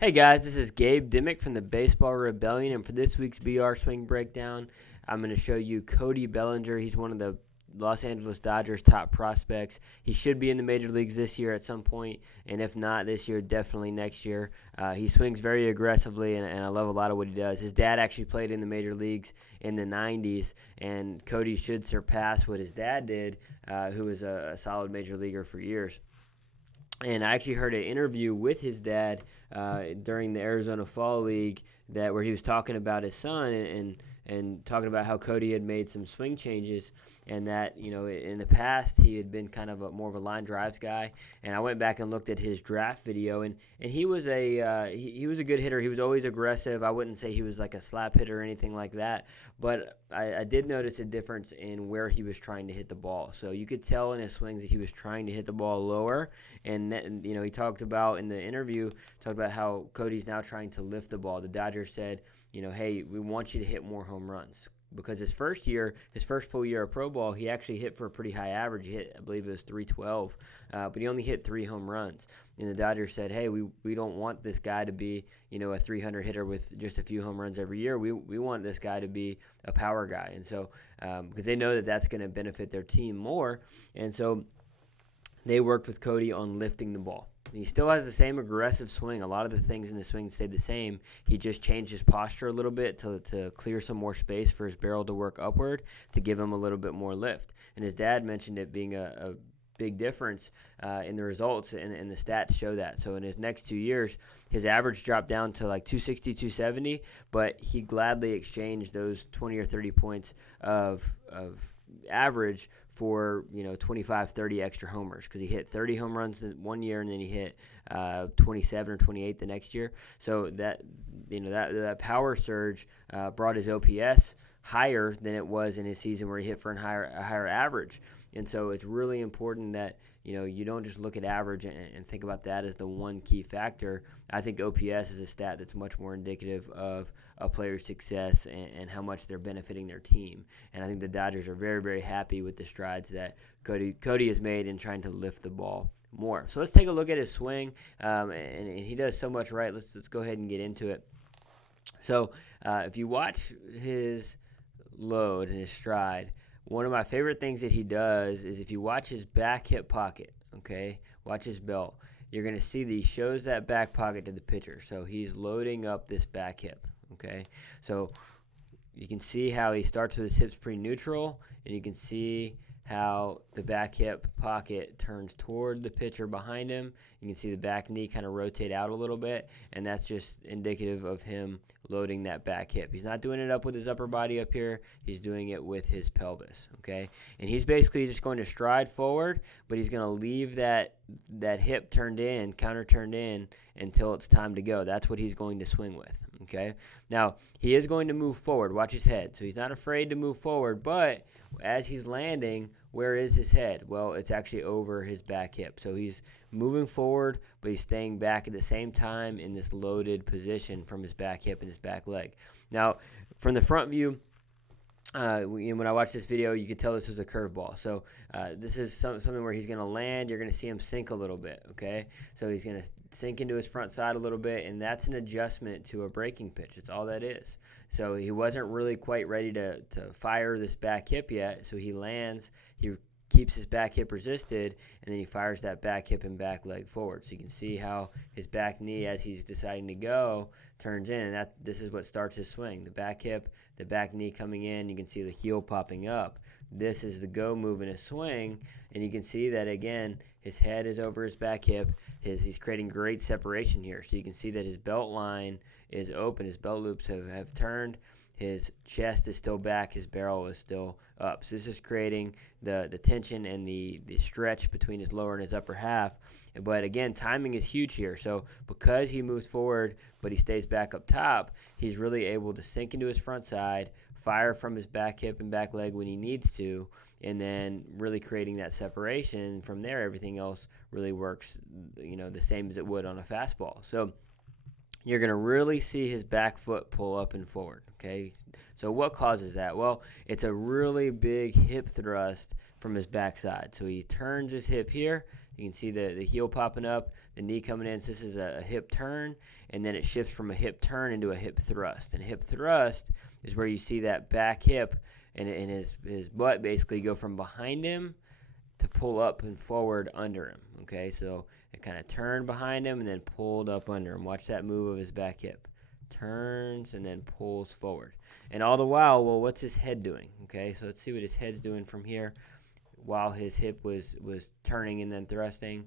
Hey guys, this is Gabe Dimmick from the Baseball Rebellion, and for this week's BR Swing Breakdown, I'm going to show you Cody Bellinger. He's one of the Los Angeles Dodgers' top prospects. He should be in the major leagues this year at some point, and if not this year, definitely next year. He swings very aggressively, and I love a lot of what he does. His dad actually played in the major leagues in the 90s, and Cody should surpass what his dad did, who was a solid major leaguer for years. And I actually heard an interview with his dad during the Arizona Fall League where he was talking about his son and talking about how Cody had made some swing changes, and that in the past he had been kind of more of a line drives guy. And I went back and looked at his draft video, and he was he was a good hitter. He was always aggressive. I wouldn't say he was like a slap hitter or anything like that, but I did notice a difference in where he was trying to hit the ball. So you could tell in his swings that he was trying to hit the ball lower. And he talked about in the interview, about how Cody's now trying to lift the ball. The Dodgers said, hey, we want you to hit more home runs. Because his first full year of pro ball, he actually hit for a pretty high average. He hit, I believe it was 312, but he only hit 3 home runs. And the Dodgers said, hey, we don't want this guy to be, a 300 hitter with just a few home runs every year. We want this guy to be a power guy. And so, because they know that that's going to benefit their team more. And so they worked with Cody on lifting the ball. He still has the same aggressive swing. A lot of the things in the swing stayed the same. He just changed his posture a little bit to clear some more space for his barrel to work upward, to give him a little bit more lift. And his dad mentioned it being a big difference in the results, and the stats show that. So in his next 2 years, his average dropped down to like 260, 270, but he gladly exchanged those 20 or 30 points of average for 25, 30 extra homers, because he hit 30 home runs in 1 year, and then he hit 27 or 28 the next year. So that that power surge brought his OPS higher than it was in his season where he hit for a higher average. And so it's really important that you don't just look at average and think about that as the one key factor. I think OPS is a stat that's much more indicative of a player's success and how much they're benefiting their team. And I think the Dodgers are very, very happy with the strides that Cody has made in trying to lift the ball more. So let's take a look at his swing, and he does so much right. Let's go ahead and get into it. So if you watch his load and his stride, one of my favorite things that he does is if you watch his back hip pocket, okay, watch his belt, you're going to see that he shows that back pocket to the pitcher. So he's loading up this back hip, okay. So you can see how he starts with his hips pretty neutral, and you can see how the back hip pocket turns toward the pitcher behind him. You can see the back knee kind of rotate out a little bit, and that's just indicative of him loading that back hip. He's not doing it up with his upper body up here. He's doing it with his pelvis, okay? And he's basically just going to stride forward, but he's going to leave that hip counter turned in until it's time to go. That's what he's going to swing with, okay? Now, he is going to move forward. Watch his head. So he's not afraid to move forward, but as he's landing, where is his head? Well, it's actually over his back hip. So he's moving forward, but he's staying back at the same time in this loaded position from his back hip and his back leg. Now, from the front view, when I watched this video, you could tell this was a curveball. So this is something where he's going to land. You're going to see him sink a little bit, okay? So he's going to sink into his front side a little bit, and that's an adjustment to a breaking pitch. That's all that is. So he wasn't really quite ready to fire this back hip yet, so he lands. He keeps his back hip resisted, and then he fires that back hip and back leg forward. So you can see how his back knee, as he's deciding to go, turns in, and this is what starts his swing. The back hip, the back knee coming in, you can see the heel popping up. This is the go move in his swing, and you can see that, again, his head is over his back hip. He's creating great separation here. So you can see that his belt line is open. His belt loops have turned. His chest is still back. His barrel is still up. So this is creating the tension and the stretch between his lower and his upper half. But again, timing is huge here. So because he moves forward but he stays back up top, he's really able to sink into his front side, fire from his back hip and back leg when he needs to, and then really creating that separation. From there, everything else really works, the same as it would on a fastball. So you're going to really see his back foot pull up and forward, okay? So what causes that? Well, it's a really big hip thrust from his backside. So he turns his hip here. You can see the heel popping up. the knee coming in. So this is a hip turn, and then it shifts from a hip turn into a hip thrust. And hip thrust is where you see that back hip and his butt basically go from behind him to pull up and forward under him. Okay, so it kind of turned behind him and then pulled up under him. Watch that move of his back hip. Turns and then pulls forward. And all the while, well, what's his head doing? Okay, so let's see what his head's doing from here while his hip was turning and then thrusting.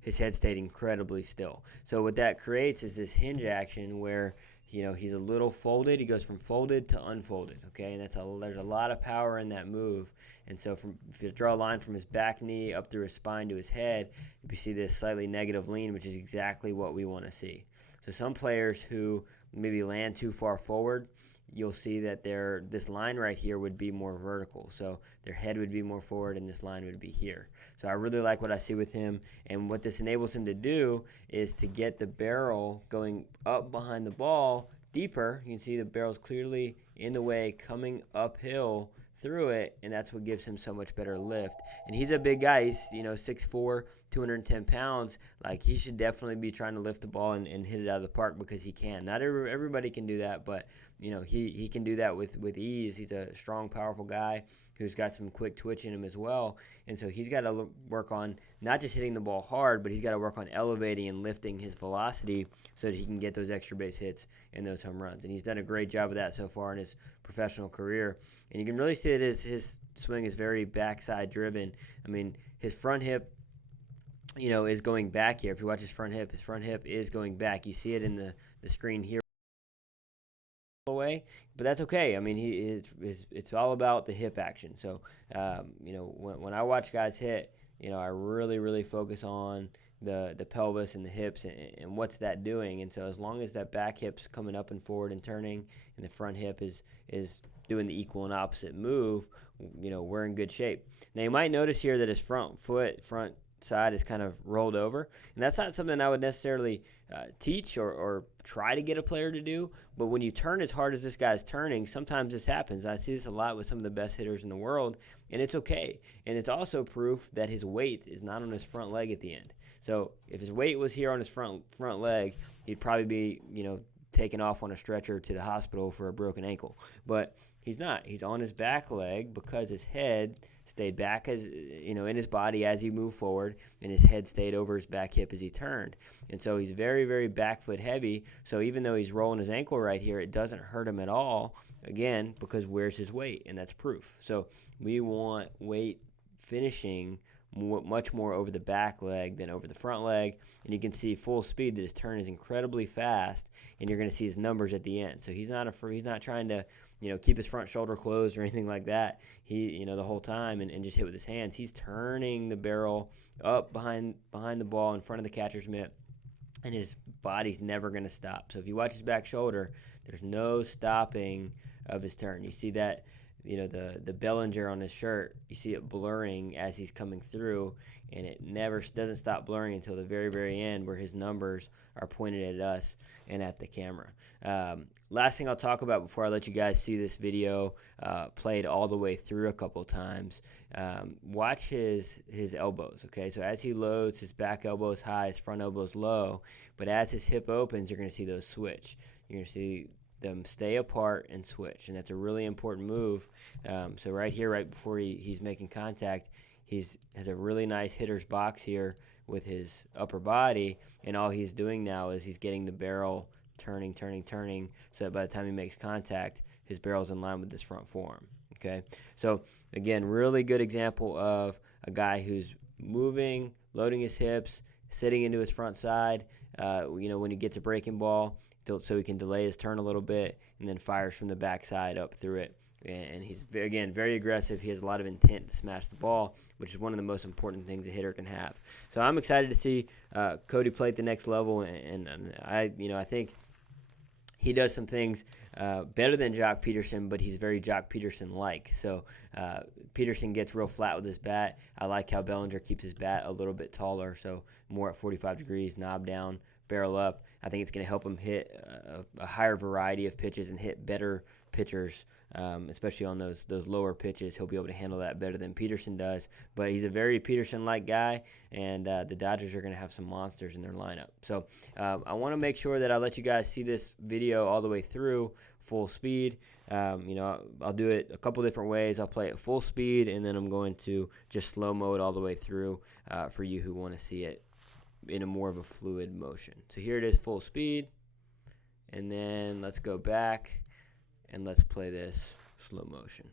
His head stayed incredibly still. So what that creates is this hinge action where, you know, he's a little folded. He goes from folded to unfolded, okay? And there's a lot of power in that move. And so if you draw a line from his back knee up through his spine to his head, you see this slightly negative lean, which is exactly what we want to see. So some players who maybe land too far forward, you'll see that this line right here would be more vertical. So their head would be more forward and this line would be here. So I really like what I see with him. And what this enables him to do is to get the barrel going up behind the ball deeper. You can see the barrel's clearly in the way coming uphill through it, and that's what gives him so much better lift. And he's a big guy. He's 6'4", 210 pounds. Like, he should definitely be trying to lift the ball and hit it out of the park because he can. Not everybody can do that, but he can do that with ease. He's a strong, powerful guy who's got some quick twitch in him as well. And so he's got to work on not just hitting the ball hard, but he's got to work on elevating and lifting his velocity so that he can get those extra base hits and those home runs. And he's done a great job of that so far in his professional career. And you can really see that his swing is very backside driven. I mean, his front hip, is going back here. If you watch his front hip is going back. You see it in the screen here. Away, but that's okay. I mean, it's all about the hip action. So, when I watch guys hit, I really focus on the pelvis and the hips and what's that doing. And so, as long as that back hip's coming up and forward and turning, and the front hip is doing the equal and opposite move, we're in good shape. Now, you might notice here that his front side is kind of rolled over, and that's not something I would necessarily teach or try to get a player to do. But when you turn as hard as this guy's turning, sometimes this happens. I see this a lot with some of the best hitters in the world, and it's okay. And it's also proof that his weight is not on his front leg at the end. So if his weight was here on his front leg, he'd probably be taken off on a stretcher to the hospital for a broken ankle. But he's not. He's on his back leg because his head stayed back in his body as he moved forward, and his head stayed over his back hip as he turned. And so he's very, very back foot heavy. So even though he's rolling his ankle right here, it doesn't hurt him at all, again, because where's his weight? And that's proof. So we want weight finishing much more over the back leg than over the front leg. And you can see full speed that his turn is incredibly fast, and you're going to see his numbers at the end. So he's not trying to keep his front shoulder closed or anything like that. He, the whole time and just hit with his hands. He's turning the barrel up behind the ball in front of the catcher's mitt, and his body's never going to stop. So if you watch his back shoulder, there's no stopping of his turn. You see that, the Bellinger on his shirt, you see it blurring as he's coming through, and it never doesn't stop blurring until the very, very end where his numbers are pointed at us and at the camera. Last thing I'll talk about before I let you guys see this video played all the way through a couple times, watch his elbows, okay? So as he loads, his back elbow is high, his front elbow is low, but as his hip opens, you're going to see those switch. You're going to see them stay apart and switch, and that's a really important move. So right here, right before he's making contact, has a really nice hitter's box here with his upper body, and all he's doing now is he's getting the barrel turning, so that by the time he makes contact, his barrel's in line with his front forearm, okay? So, again, really good example of a guy who's moving, loading his hips, sitting into his front side, when he gets a breaking ball, so he can delay his turn a little bit, and then fires from the backside up through it. And he's, very aggressive. He has a lot of intent to smash the ball, which is one of the most important things a hitter can have. So I'm excited to see Cody play at the next level, and I think he does some things better than Jock Peterson, but he's very Jock Peterson-like. So Peterson gets real flat with his bat. I like how Bellinger keeps his bat a little bit taller, so more at 45 degrees, knob down, barrel up. I think it's going to help him hit a higher variety of pitches and hit better pitchers especially on those lower pitches. He'll be able to handle that better than Peterson does. But he's a very Peterson-like guy, and the Dodgers are going to have some monsters in their lineup. So I want to make sure that I let you guys see this video all the way through, full speed. I'll do it a couple different ways. I'll play it full speed, and then I'm going to just slow-mo it all the way through for you who want to see it in a more of a fluid motion. So here it is, full speed. And then let's go back and let's play this slow motion.